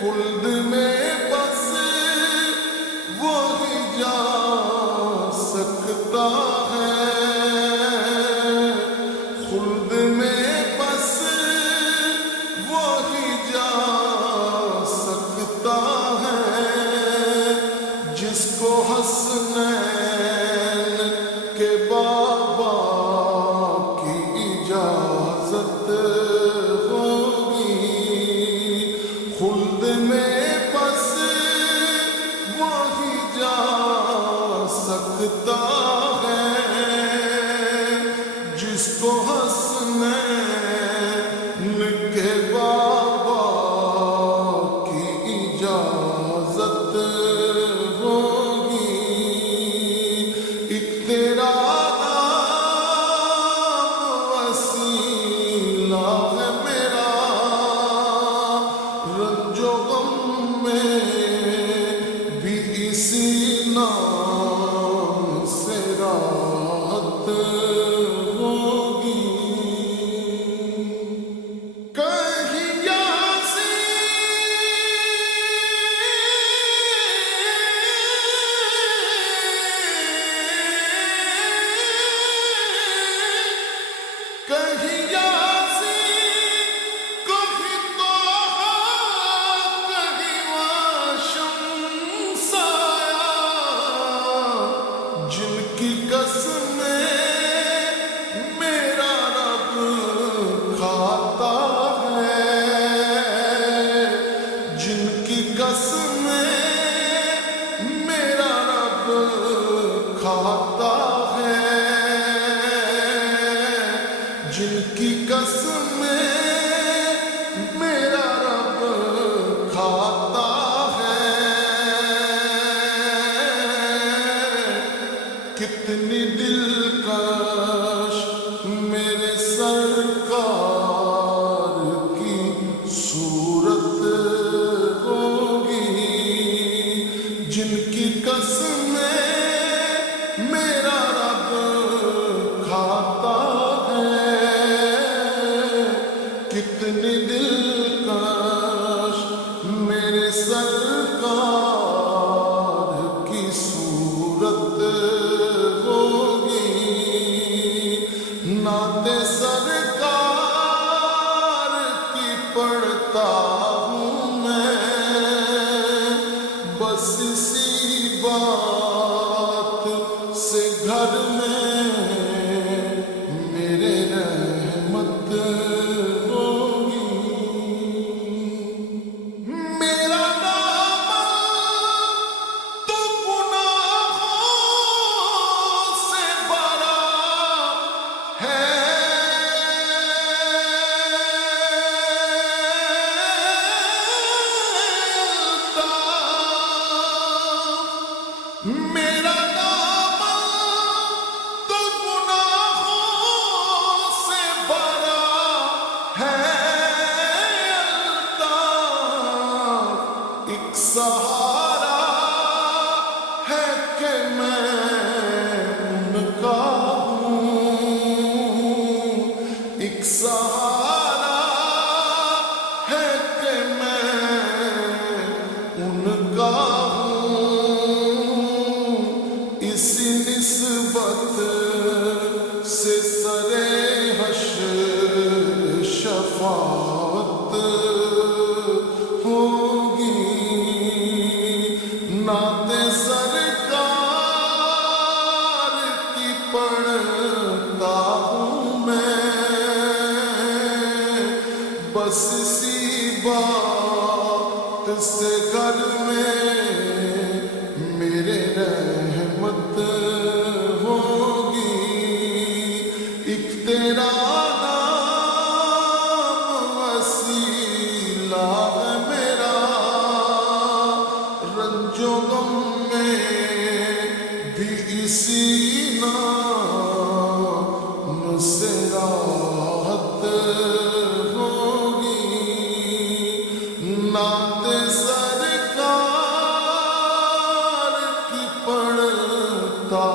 خلد میں بس وہی جا سکتا ہے، خلد میں بس وہی جا سکتا ہے، جس کو حسنین کے بابا کی اجازت ہوگی، خلد میں بس وہی جا سکتا ہے، جس کو حسنین کے بابا کی اجازت ہوگی۔ ایک تیرا نام وسیلہ ہے میرا، رنج و غم میں بھی اسی نام سے راحت ہوگی۔ کہیں کہیں یاسین، کہیں طٰہٰ، کہیں واشمس آیا، جن کی قسمیں میرا رب کھاتا ہے، جن کی قسمیں میرا رب کھاتا ہے، جن کی قسمیں میرا رب کھاتا ہے، کتنی دلکش میرے سرکار کی صورت ہوگی، جن کی قسمیں میرا رب کھاتا ہے، کتنی دلکش میرے سرکار کی صورت ہوگی، نعت سرکار کی پڑھتا ہوں میں، بس اسی بات سے گھر میں میرے رحمت ہوگی۔ میرا دامن تو گناہوں سے بھرا ہے، میرا دامن تو گناہوں سے بھرا ہے الطاف، ایک سہارا ہے کہ میں ان کا ہوں، ایک سہارا ہے کہ میں ان کا ہوں، اسی نسبت سے سرے حشر شفاعت ہوگی، نعت سرکار کی پڑھتا ہوں میں، بس اسی بات سے گھر میں میرے رحمت ہوگی۔ ایک تیرا نام وسیلہ ہے میرا، رنج و غم میں بھی اسی نام سے راحت ہوگی، نعت سرکار کی پڑھتا